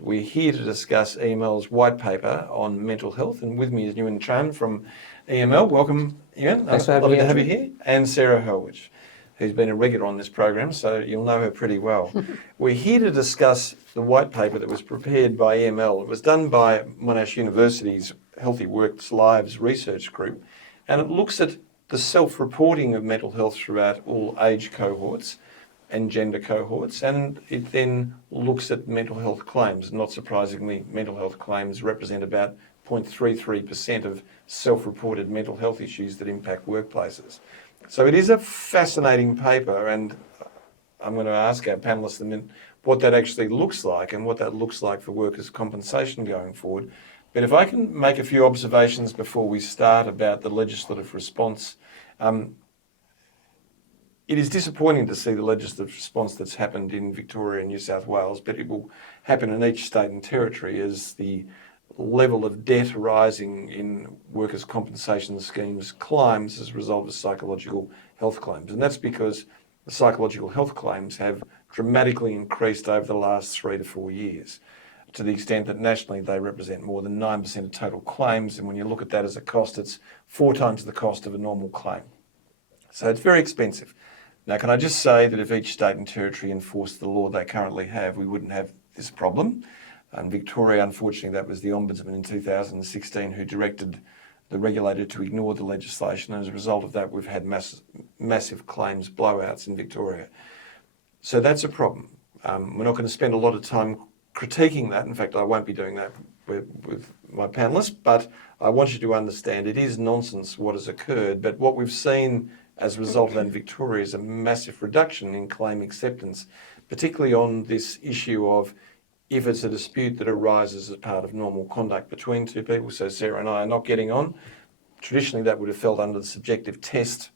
We're here to discuss EML's white paper on mental health, and with me is Nguyen Tran from EML. Welcome, Nguyen. Thanks for having me. Lovely to have you here. And Sarah Hellwege, who's been a regular on this program, so you'll know her pretty well. We're here to discuss the white paper that was prepared by EML. It was done by Monash University's Healthy Works Lives research group, and it looks at the self-reporting of mental health throughout all age cohorts and gender cohorts, and it then looks at mental health claims. Not surprisingly, mental health claims represent about 0.33% of self-reported mental health issues that impact workplaces. So it is a fascinating paper, and I'm going to ask our panellists in a minute what that actually looks like and what that looks like for workers' compensation going forward. But if I can make a few observations before we start about the legislative response. It is disappointing to see the legislative response that's happened in Victoria and New South Wales, but it will happen in each state and territory as the level of debt arising in workers' compensation schemes climbs as a result of psychological health claims. And that's because the psychological health claims have dramatically increased over the last 3 to 4 years, to the extent that nationally they represent more than 9% of total claims. And when you look at that as a cost, it's 4 times the cost of a normal claim. So it's very expensive. Now, can I just say that if each state and territory enforced the law they currently have, we wouldn't have this problem. And Victoria, unfortunately, that was the Ombudsman in 2016 who directed the regulator to ignore the legislation. And as a result of that, we've had massive claims blowouts in Victoria. So that's a problem. We're not going to spend a lot of time critiquing that. In fact, I won't be doing that with my panellists, but I want you to understand it is nonsense what has occurred. But what we've seen as a result of that in Victoria is a massive reduction in claim acceptance, particularly on this issue of if it's a dispute that arises as part of normal conduct between two people. So Sarah and I are not getting on. Traditionally, that would have fell under the subjective test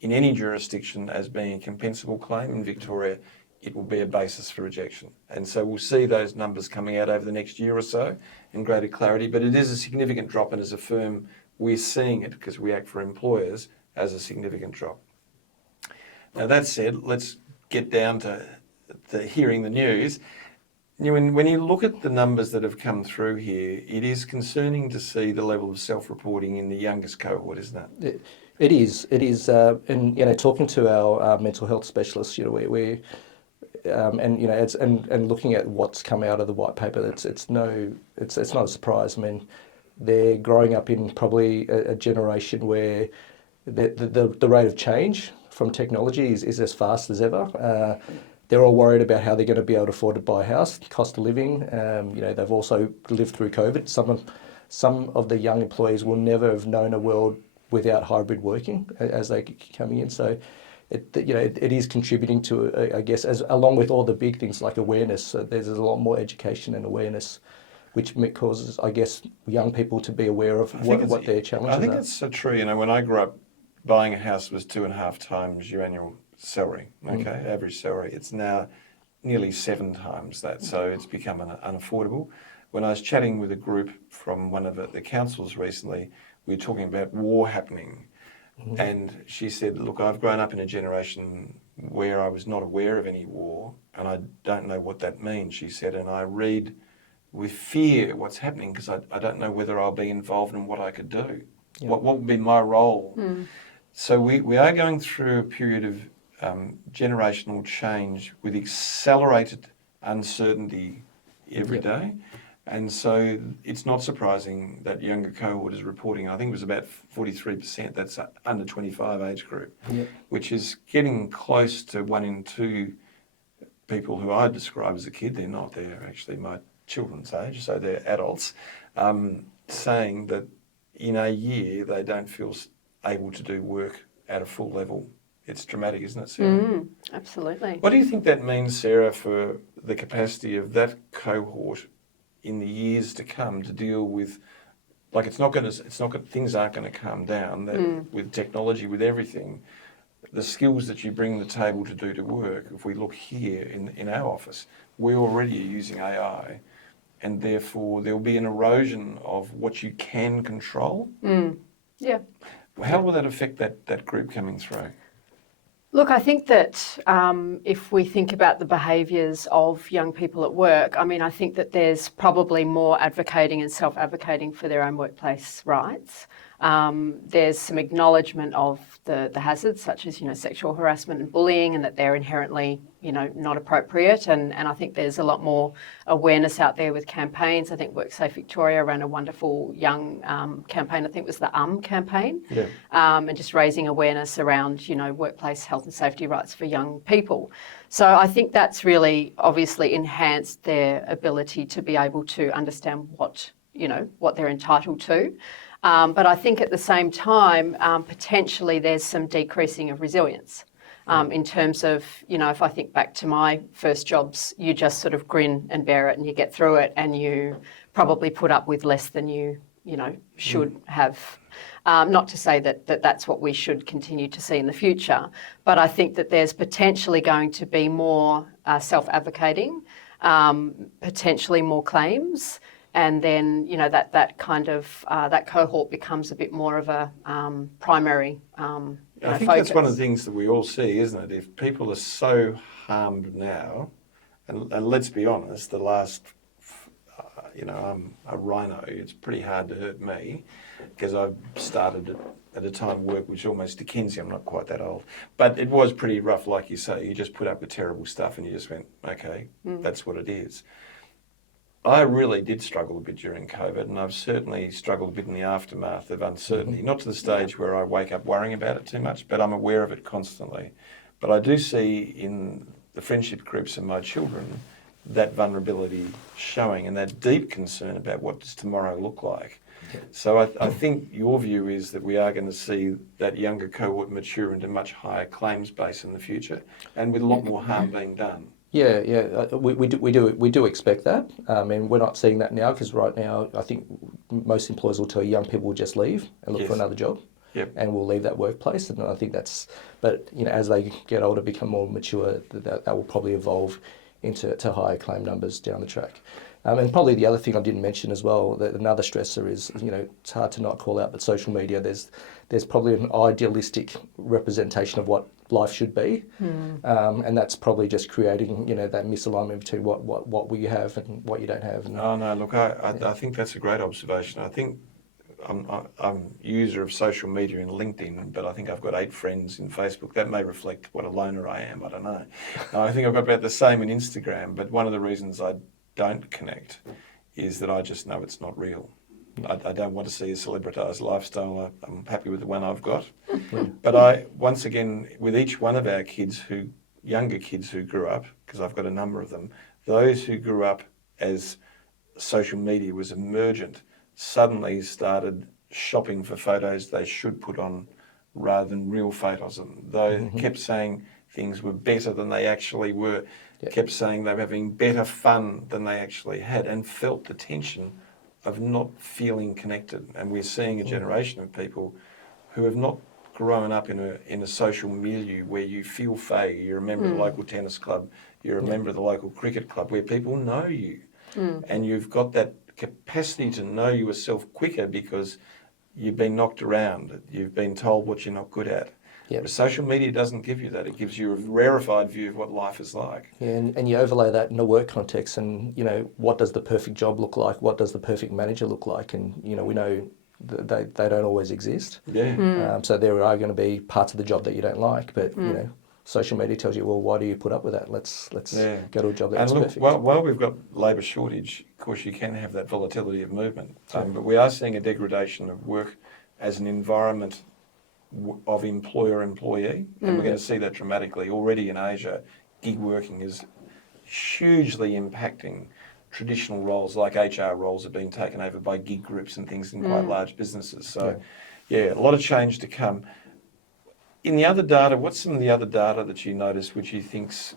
in any jurisdiction as being a compensable claim. In Victoria, it will be a basis for rejection. And so we'll see those numbers coming out over the next year or so in greater clarity. But it is a significant drop, and as a firm, we're seeing it because we act for employers as a significant drop. Now that said, let's get down to hearing the news. When you look at the numbers that have come through here, it is concerning to see the level of self-reporting in the youngest cohort, isn't it? It is. And talking to our mental health specialists, we and looking at what's come out of the white paper, it's not a surprise. I mean, they're growing up in probably a generation where the rate of change from technology is as fast as ever. They're all worried about how they're going to be able to afford to buy a house, cost of living. They've also lived through COVID. Some of the young employees will never have known a world without hybrid working as they coming in. So it is contributing to, I guess, as along with all the big things like awareness. So there's a lot more education and awareness, which causes, I guess, young people to be aware of what their challenges are. I think that's so true. When I grew up, buying a house was 2.5 times your annual salary, average salary. It's now nearly 7 times that, so it's become unaffordable. When I was chatting with a group from one of the councils recently, we were talking about war happening, and she said, look, I've grown up in a generation where I was not aware of any war, and I don't know what that means, she said, and I read with fear what's happening because I don't know whether I'll be involved in what I could do. Yeah. What would be my role? So we are going through a period of generational change with accelerated uncertainty every day. And so it's not surprising that younger cohort is reporting, I think it was about 43%, that's under 25 age group, which is getting close to 1 in 2 people who I describe as a kid. They're not, they're actually my children's age, so they're adults, saying that in a year they don't feel able to do work at a full level. It's dramatic, isn't it, Sarah? Absolutely. What do you think that means, Sarah, for the capacity of that cohort in the years to come to deal with, like things aren't going to calm down, with technology, with everything, the skills that you bring to the table to do to work. If we look here in our office, we already are using AI, and therefore there'll be an erosion of what you can control. Yeah. How will that affect that group coming through? Look, I think that if we think about the behaviours of young people at work, I mean, I think that there's probably more advocating and self-advocating for their own workplace rights. There's some acknowledgement of the hazards, such as, sexual harassment and bullying, and that they're inherently, not appropriate. And I think there's a lot more awareness out there with campaigns. I think WorkSafe Victoria ran a wonderful young campaign. I think it was the campaign. Yeah. And just raising awareness around, workplace health and safety rights for young people. So I think that's really obviously enhanced their ability to be able to understand what they're entitled to. But I think at the same time, potentially there's some decreasing of resilience in terms of, if I think back to my first jobs, you just sort of grin and bear it and you get through it, and you probably put up with less than you should have. Not to say that that's what we should continue to see in the future, but I think that there's potentially going to be more self-advocating, potentially more claims, and then that kind of that cohort becomes a bit more of a primary. I think focus. that's one of the things that we all see, isn't it? If people are so harmed now, and let's be honest, the last, I'm a rhino. It's pretty hard to hurt me because I started at a time of work which was almost Dickensian. I'm not quite that old, but it was pretty rough, like you say. You just put up with terrible stuff, and you just went, okay, that's what it is. I really did struggle a bit during COVID, and I've certainly struggled a bit in the aftermath of uncertainty. Not to the stage where I wake up worrying about it too much, but I'm aware of it constantly. But I do see in the friendship groups of my children that vulnerability showing, and that deep concern about what does tomorrow look like. Yeah. So I think your view is that we are going to see that younger cohort mature into much higher claims base in the future, and with a lot more harm being done. Yeah. We do expect that. And we're not seeing that now, because right now I think most employers will tell you young people will just leave and look for another job. Yep. And will leave that workplace. And I think but as they get older, become more mature, that will probably evolve into higher claim numbers down the track. And probably the other thing I didn't mention as well, that another stressor is, it's hard to not call out, but social media, there's probably an idealistic representation of what life should be. And that's probably just creating, that misalignment between what we have and what you don't have. And, no, look, I think that's a great observation. I think I'm a user of social media in LinkedIn, but I think I've got 8 friends in Facebook. That may reflect what a loner I am, I don't know. I think I've got about the same in Instagram, but one of the reasons I don't connect is that I just know it's not real. I don't want to see a celebritized lifestyle. I'm happy with the one I've got. But once again, with each one of our younger kids who grew up, because I've got a number of them, those who grew up as social media was emergent, suddenly started shopping for photos they should put on rather than real photos of them. They kept saying things were better than they actually were, kept saying they were having better fun than they actually had, and felt the tension of not feeling connected. And we're seeing a generation of people who have not grown up in a social milieu where you feel fey, you're a member of the local tennis club, you're a member of the local cricket club, where people know you. And you've got that capacity to know yourself quicker because you've been knocked around, you've been told what you're not good at. Yep. But social media doesn't give you that. It gives you a rarefied view of what life is like. Yeah, and you overlay that in a work context, and what does the perfect job look like? What does the perfect manager look like? And we know that they don't always exist. Yeah. So there are going to be parts of the job that you don't like, but social media tells you, well, why do you put up with that? Let's go to a job that's perfect. While we've got labour shortage, of course you can have that volatility of movement, but we are seeing a degradation of work as an environment of employer-employee, and we're going to see that dramatically. Already in Asia, gig working is hugely impacting traditional roles, like HR roles are being taken over by gig groups and things in quite large businesses. So, a lot of change to come. In the other data, what's some of the other data that you notice which you think's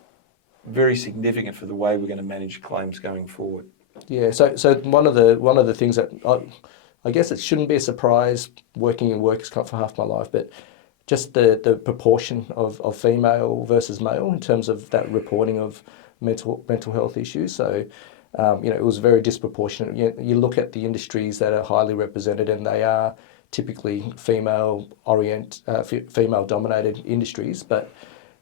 very significant for the way we're going to manage claims going forward? Yeah, so one of the things that I guess it shouldn't be a surprise, working in workers' comp for half my life, but just the proportion of female versus male in terms of that reporting of mental health issues. So, it was very disproportionate. You look at the industries that are highly represented, and they are typically female-dominated industries, but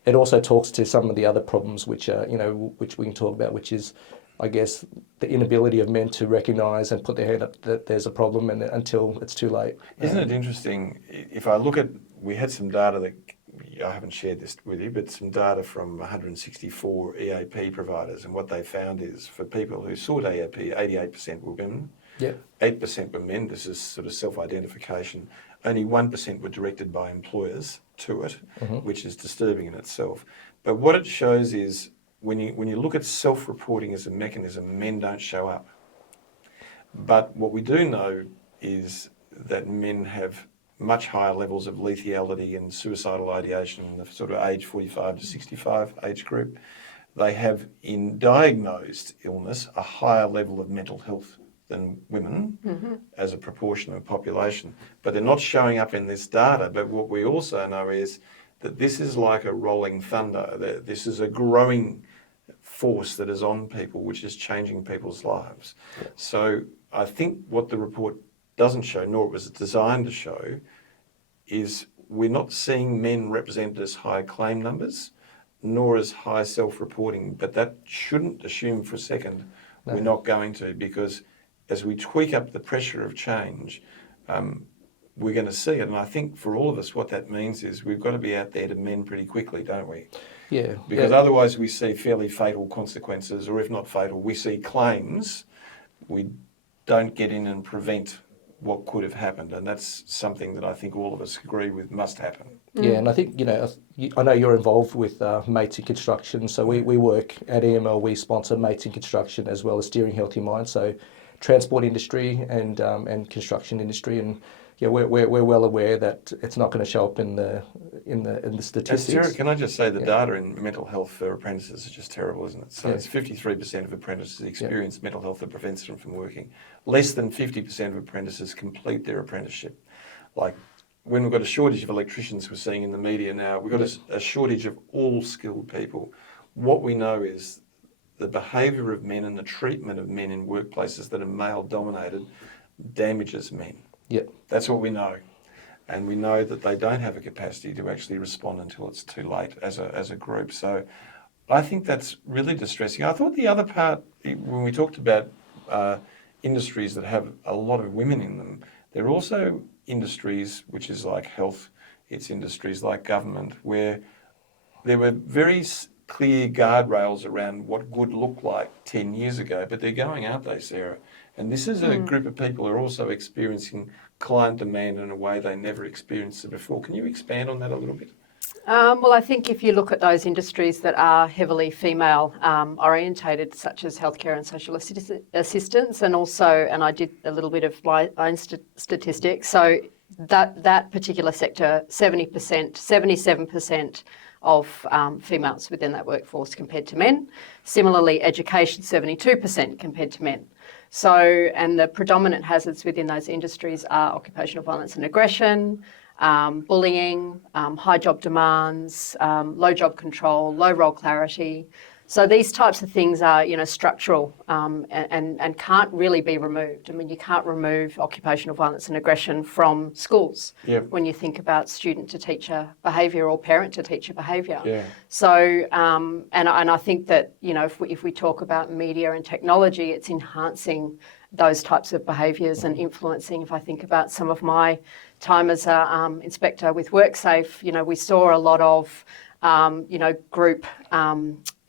it also talks to some of the other problems which are, which we can talk about, which is, I guess, the inability of men to recognise and put their hand up that there's a problem and until it's too late. Isn't it interesting? If I look at, we had some data that, I haven't shared this with you, but some data from 164 EAP providers, and what they found is for people who sought EAP, 88% were women, Yeah. 8% were men. This is sort of self-identification. Only 1% were directed by employers to it, which is disturbing in itself. But what it shows is when you look at self-reporting as a mechanism, men don't show up. But what we do know is that men have much higher levels of lethality and suicidal ideation in the sort of age 45 to 65 age group. They have, in diagnosed illness, a higher level of mental health than women as a proportion of the population. But they're not showing up in this data. But what we also know is that this is like a rolling thunder. This is a growing force that is on people, which is changing people's lives. So I think what the report doesn't show, nor it was designed to show, is we're not seeing men represented as high claim numbers, nor as high self-reporting. But that shouldn't assume for a second we're not going to, because as we tweak up the pressure of change, we're going to see it. And I think for all of us, what that means is we've got to be out there to mend pretty quickly, don't we? Yeah. Because otherwise we see fairly fatal consequences, or if not fatal, we see claims. We don't get in and prevent what could have happened. And that's something that I think all of us agree with must happen. Yeah, and I think, I know you're involved with Mates in Construction. So we work at EML, we sponsor Mates in Construction as well as Steering Healthy Minds. So transport industry and construction industry, and we're well aware that it's not going to show up in the statistics. Sarah, can I just say the data in mental health for apprentices is just terrible, isn't it? So it's 53% of apprentices experience mental health that prevents them from working. Less than 50% of apprentices complete their apprenticeship. Like when we've got a shortage of electricians, we're seeing in the media now, we've got a shortage of all skilled people. What we know is the behaviour of men and the treatment of men in workplaces that are male-dominated damages men. Yep. That's what we know. And we know that they don't have a capacity to actually respond until it's too late as a group. So I think that's really distressing. I thought the other part, when we talked about industries that have a lot of women in them, there are also industries, which is like health, it's industries like government, where there were very clear guardrails around what good looked like 10 years ago, but they're going, aren't they, Sarah? And this is a group of people who are also experiencing client demand in a way they never experienced it before. Can you expand on that a little bit? Well, I think if you look at those industries that are heavily female orientated, such as healthcare and social assistance, and also, and I did a little bit of my own statistics, so that particular sector, 77% of females within that workforce compared to men. Similarly, education, 72% compared to men. So, and the predominant hazards within those industries are occupational violence and aggression, bullying, high job demands, low job control, low role clarity. So these types of things are, structural and can't really be removed. I mean, you can't remove occupational violence and aggression from schools when you think about student to teacher behaviour or parent to teacher behaviour. Yeah. So, and I think that, if we talk about media and technology, it's enhancing those types of behaviours and influencing. If I think about some of my time as an inspector with WorkSafe, we saw a lot of, group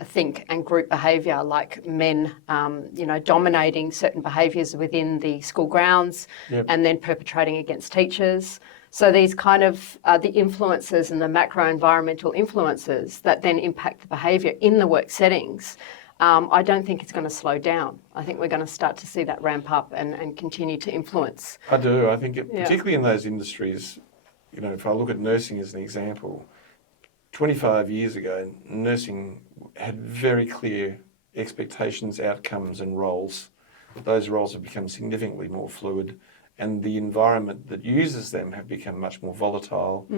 think and group behaviour, like men, dominating certain behaviours within the school grounds and then perpetrating against teachers. So these kind of the influences and the macro environmental influences that then impact the behaviour in the work settings. I don't think it's going to slow down. I think we're going to start to see that ramp up and continue to influence. I do. I think particularly in those industries, if I look at nursing as an example, 25 years ago, nursing had very clear expectations, outcomes and roles. Those roles have become significantly more fluid, and the environment that uses them have become much more volatile,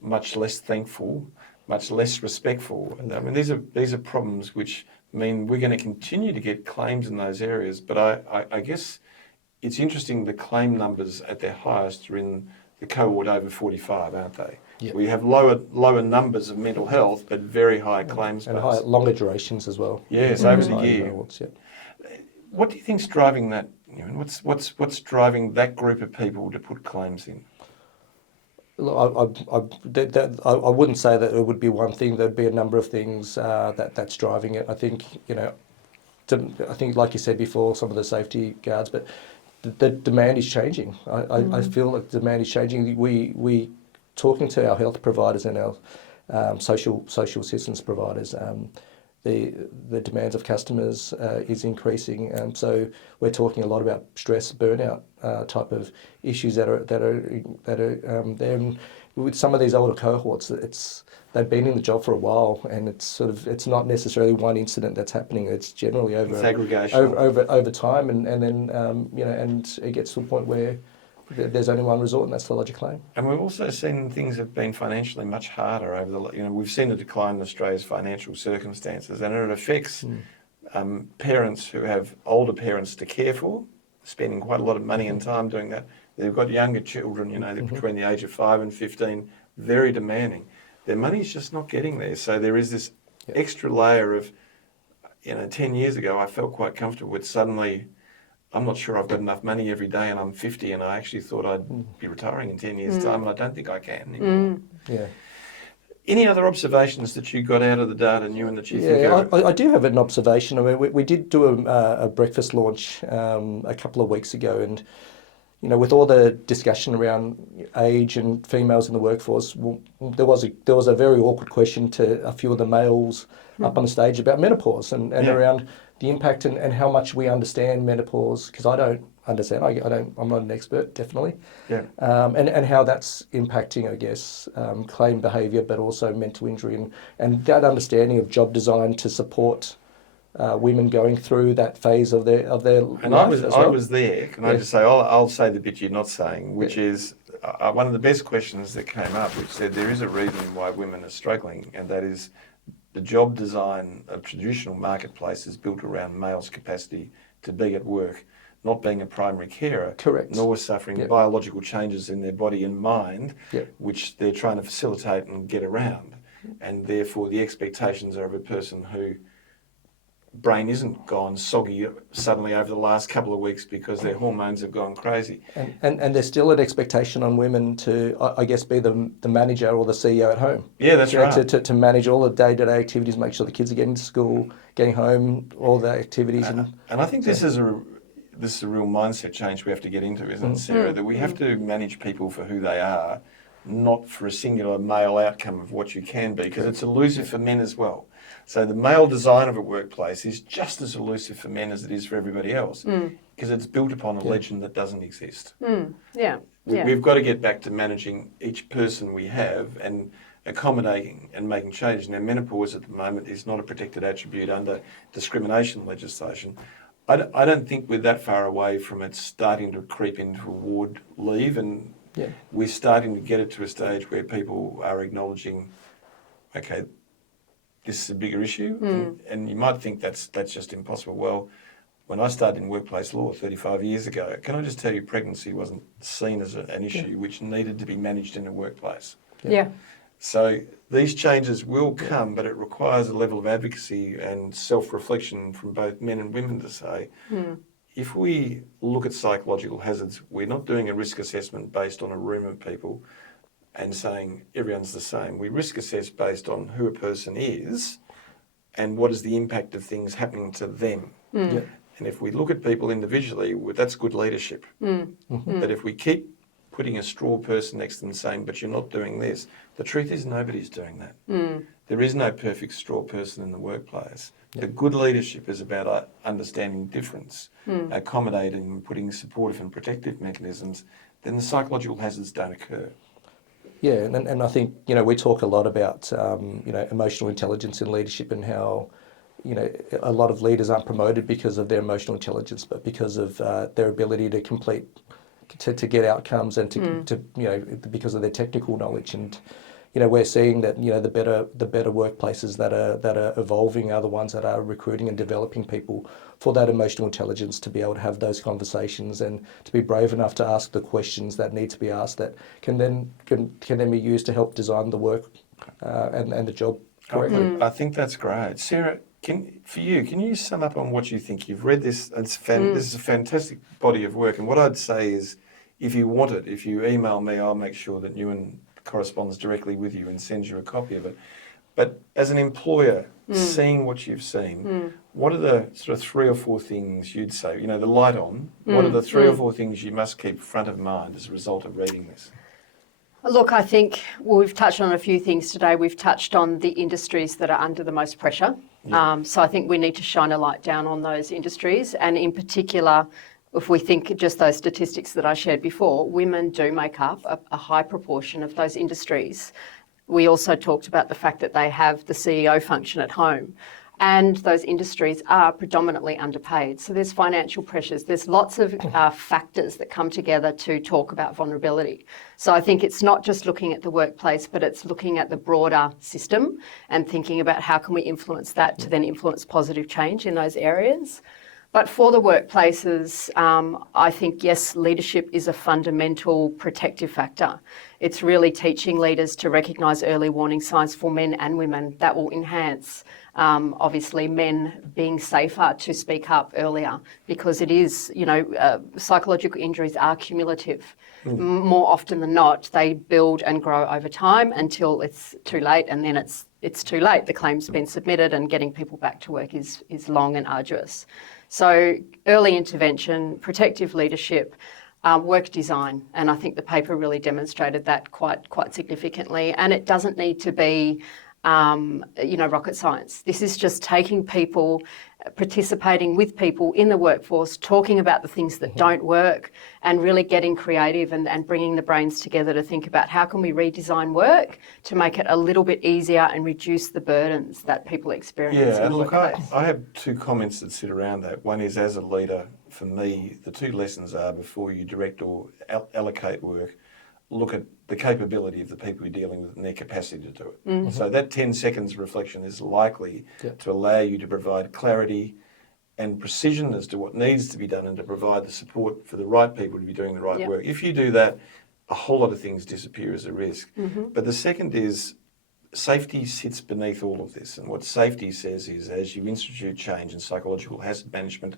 much less thankful, much less respectful. I mean, these are problems which mean we're going to continue to get claims in those areas, but I guess it's interesting the claim numbers at their highest are in the cohort over 45, aren't they? Yeah. We have lower numbers of mental health, but very high claims And base. longer durations as well. Yes, over the Higher year. rewards, yeah. What do you think's driving that? What's driving that group of people to put claims in? Look, I wouldn't say that it would be one thing. There'd be a number of things that's driving it. I think, I think, like you said before, some of the safety guards, but the demand is changing. I feel like the demand is changing. We talking to our health providers and our social assistance providers. The demands of customers is increasing. So we're talking a lot about stress, burnout type of issues that are there. And with some of these older cohorts, they've been in the job for a while, and it's not necessarily one incident that's happening. It's generally over time, and then and it gets to a point where there's only one resort, and that's the lodge a claim. And we've also seen things have been financially much harder over we've seen a decline in Australia's financial circumstances, and it affects parents who have older parents to care for, spending quite a lot of money and time doing that. They've got younger children, they're between the age of 5 and 15, very demanding. Their money's just not getting there. So there is this extra layer of, 10 years ago, I felt quite comfortable with suddenly, I'm not sure I've got enough money every day and I'm 50 and I actually thought I'd be retiring in 10 years' time and I don't think I can anymore. Yeah. Any other observations that you got out of the data, Nguyen, that you think I do have an observation. I mean, we did do a breakfast launch a couple of weeks ago, and with all the discussion around age and females in the workforce, there was a very awkward question to a few of the males up on the stage about menopause and around the impact and how much we understand menopause, because I don't understand. I'm not an expert, definitely. Yeah. And how that's impacting, I guess, claim behaviour, but also mental injury and that understanding of job design to support women going through that phase of their And life. I was there. Can I just say, I'll say the bit you're not saying, which is one of the best questions that came up, which said there is a reason why women are struggling, and that is the job design of traditional marketplaces built around males' capacity to be at work, not being a primary carer, correct, nor suffering biological changes in their body and mind, which they're trying to facilitate and get around. And therefore the expectations are of a person who brain isn't gone soggy suddenly over the last couple of weeks because their hormones have gone crazy. And there's still an expectation on women to, I guess, be the manager or the CEO at home. Yeah, that's right. To manage all the day-to-day activities, make sure the kids are getting to school, getting home, all the activities. And I think this is a real mindset change we have to get into, isn't it, Sarah? That we have to manage people for who they are, not for a singular male outcome of what you can be, because it's elusive for men as well. So the male design of a workplace is just as elusive for men as it is for everybody else, because it's built upon a legend that doesn't exist. We've got to get back to managing each person we have and accommodating and making changes. Now, menopause at the moment is not a protected attribute under discrimination legislation. I don't think we're that far away from it starting to creep into award leave, and we're starting to get it to a stage where people are acknowledging, okay, this is a bigger issue, and you might think that's just impossible. Well, when I started in workplace law 35 years ago, can I just tell you, pregnancy wasn't seen as an issue which needed to be managed in a workplace. So these changes will come, but it requires a level of advocacy and self-reflection from both men and women to say, if we look at psychological hazards, we're not doing a risk assessment based on a room of people and saying everyone's the same. We risk assess based on who a person is and what is the impact of things happening to them. And if we look at people individually, that's good leadership. But if we keep putting a straw person next to them saying, but you're not doing this, the truth is nobody's doing that. There is no perfect straw person in the workplace. The good leadership is about understanding difference, accommodating and putting supportive and protective mechanisms, then the psychological hazards don't occur. Yeah, and I think, we talk a lot about, emotional intelligence in leadership and how, a lot of leaders aren't promoted because of their emotional intelligence, but because of their ability to to get outcomes and to because of their technical knowledge. And, we're seeing that the better workplaces that are evolving are the ones that are recruiting and developing people for that emotional intelligence to be able to have those conversations and to be brave enough to ask the questions that need to be asked that can then be used to help design the work and the job correctly. I think that's great. Sarah, can you sum up on what you think? You've read this, and this is a fantastic body of work. And what I'd say is, if you want it, if you email me, I'll make sure that Nguyen corresponds directly with you and sends you a copy of it. But as an employer, seeing what you've seen, what are the sort of 3 or 4 things you'd say, the light on, what are the 3 or 4 things you must keep front of mind as a result of reading this? Look, I think we've touched on a few things today. We've touched on the industries that are under the most pressure. So I think we need to shine a light down on those industries. And in particular, if we think just those statistics that I shared before, women do make up a high proportion of those industries. We also talked about the fact that they have the CEO function at home. And those industries are predominantly underpaid. So there's financial pressures. There's lots of factors that come together to talk about vulnerability. So I think it's not just looking at the workplace, but it's looking at the broader system and thinking about how can we influence that to then influence positive change in those areas. But for the workplaces, I think, yes, leadership is a fundamental protective factor. It's really teaching leaders to recognise early warning signs for men and women. That will enhance, obviously, men being safer to speak up earlier, because it is, psychological injuries are cumulative. More often than not, they build and grow over time until it's too late, and then it's too late. The claim's been submitted and getting people back to work is long and arduous. So early intervention, protective leadership, work design, and I think the paper really demonstrated that quite significantly. And it doesn't need to be, rocket science. This is just taking people, participating with people in the workforce, talking about the things that don't work, and really getting creative and bringing the brains together to think about how can we redesign work to make it a little bit easier and reduce the burdens that people experience in the workplace. I have 2 comments that sit around that. One is, as a leader, for me, the 2 lessons are, before you direct or allocate work, look at the capability of the people you're dealing with and their capacity to do it. So that 10 seconds reflection is likely to allow you to provide clarity and precision as to what needs to be done and to provide the support for the right people to be doing the right work. If you do that, a whole lot of things disappear as a risk. But the second is, safety sits beneath all of this. And what safety says is, as you institute change in psychological hazard management,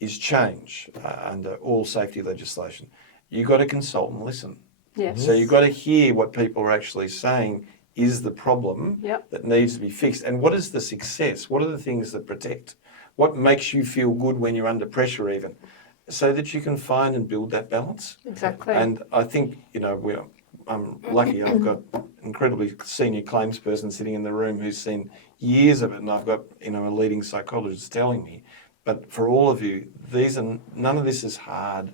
is change under all safety legislation. You've got to consult and listen. Yes. So you've got to hear what people are actually saying is the problem that needs to be fixed. And what is the success? What are the things that protect? What makes you feel good when you're under pressure even? So that you can find and build that balance. Exactly. And I think, I'm lucky I've got an incredibly senior claims person sitting in the room who's seen years of it, and I've got, a leading psychologist telling me. But for all of you, none of this is hard.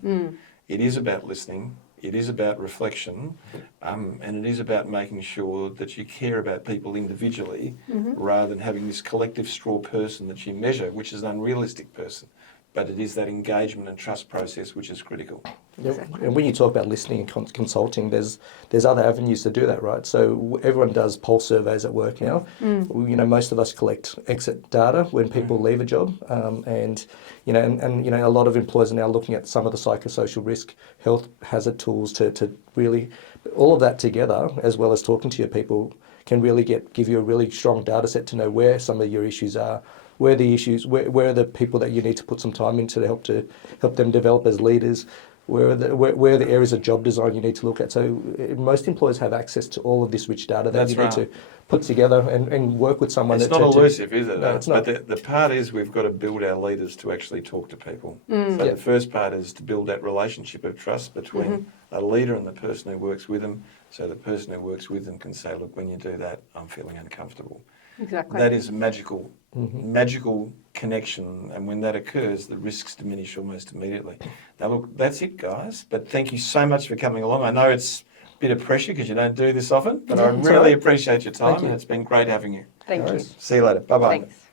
It is about listening. It is about reflection, and it is about making sure that you care about people individually rather than having this collective straw person that you measure, which is an unrealistic person. But it is that engagement and trust process which is critical. Exactly. And when you talk about listening and consulting, there's other avenues to do that, right? So everyone does pulse surveys at work now. Most of us collect exit data when people leave a job, and a lot of employers are now looking at some of the psychosocial risk, health hazard tools to really, all of that together, as well as talking to your people, can really give you a really strong data set to know where some of your issues are. Where are the people that you need to put some time into to help them develop as leaders? Where are the areas of job design you need to look at? So most employers have access to all of this rich data that need to put together and work with someone. It's not elusive, is it? No, it's not. But the part is, we've got to build our leaders to actually talk to people. So the first part is to build that relationship of trust between a leader and the person who works with them, so the person who works with them can say, look, when you do that, I'm feeling uncomfortable. Exactly. That is a magical connection, and when that occurs, the risks diminish almost immediately. Now, look, that's it, guys. But thank you so much for coming along. I know it's a bit of pressure because you don't do this often, but I really appreciate your time, and it's been great having you. Thank you. See you later. Bye-bye. Thanks.